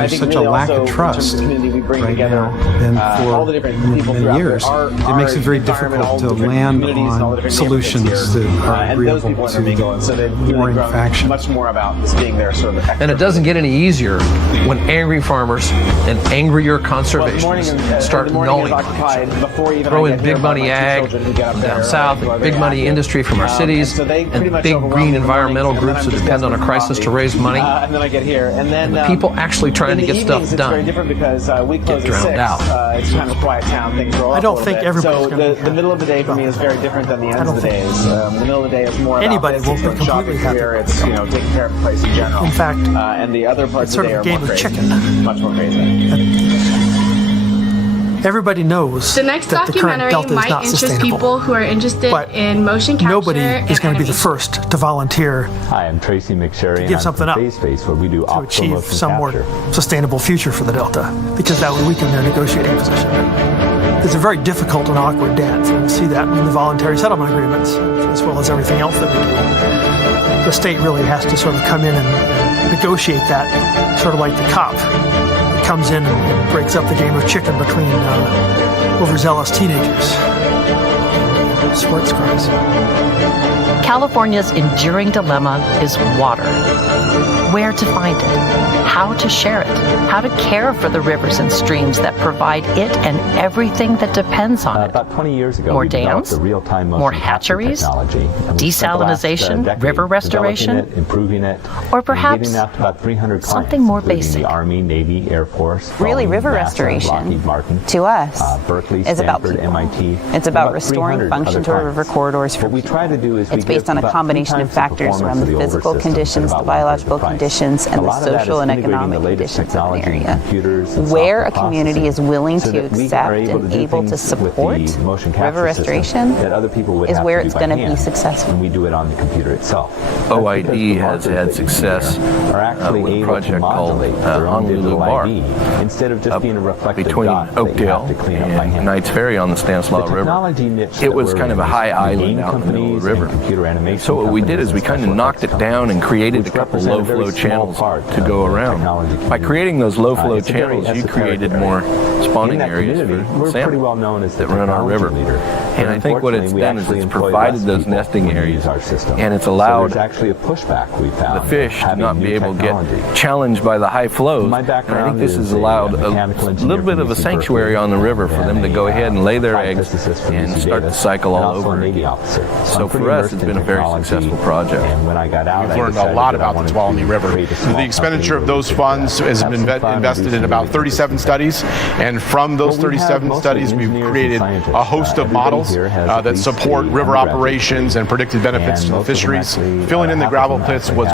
there's such a lack of trust right now, and for many years, it makes it very difficult to land on solutions that are agreeable to the warring faction. Much more about this being their sort of. And it doesn't get any easier when angry farmers and angrier conservationists start gnawing on each other. Throw in big money ag from down south, big money industry from our cities, and big green environmental groups that depend on a crisis to raise money. And then I get here, and then the people actually trying to get stuff done get drowned out. It's kind of a quiet town. Things roll I don't think everybody's going to. So the middle of the day for me is very different than the end of the days. The middle of the day is more anybody about won't be completely happy. It's taking care of the place in general. In fact, and the other parts it's sort of a game of chicken. Much more crazy. Everybody knows the next that the current documentary Delta is might not interest sustainable. people who are interested in motion capture. Nobody is going to be the first to volunteer Hi, I'm Tracy McSherry, to give something up Space, where we do to achieve some more sustainable future for the Delta, because that would weaken their negotiating position. It's a very difficult and awkward dance, and we see that in the voluntary settlement agreements, as well as everything else that we do. The state really has to sort of come in and negotiate that, sort of like the cop comes in and breaks up the game of chicken between overzealous teenagers. Sports cars. California's enduring dilemma is water. Where to find it, how to share it, how to care for the rivers and streams that provide it and everything that depends on it. About 20 years ago, more we dams, more hatcheries, desalinization, river restoration, improving it, or perhaps about 300 something more basic. The Army, Navy, Air Force. Really, river restoration to us Berkeley, is about Stanford, people. MIT. It's about restoring function to our river corridors for what we try to do is it's based on a combination of factors around the physical conditions, the biological conditions, and the social and economic conditions of an area. Where a community is willing to accept and able to support river restoration is where it's going to be successful. We do it on the computer itself. OID has had success with a project called Honolulu Bar, instead of just being a reflective between Oakdale and Knights Ferry on the Stanislaus River. It was kind of a high island out in the middle of the river. So what we did is we kind of knocked it down and created a couple low-flow channels to go around. By creating those low-flow channels, you created more spawning areas for salmon that run our river. And I think what it's done is it's provided those nesting areas, and it's allowed the fish to not be able to get challenged by the high flows. And I think this has allowed a little bit of a sanctuary on the river for them to go ahead and lay their eggs and start the cycle all over again. So for us, it's been a very successful project. We've learned a lot about the Tuolumne River. The expenditure of those funds has been invested in about 37 studies, and from those 37 studies, we've created a host of models that support river operations and predicted benefits to the fisheries. Filling in the gravel pits was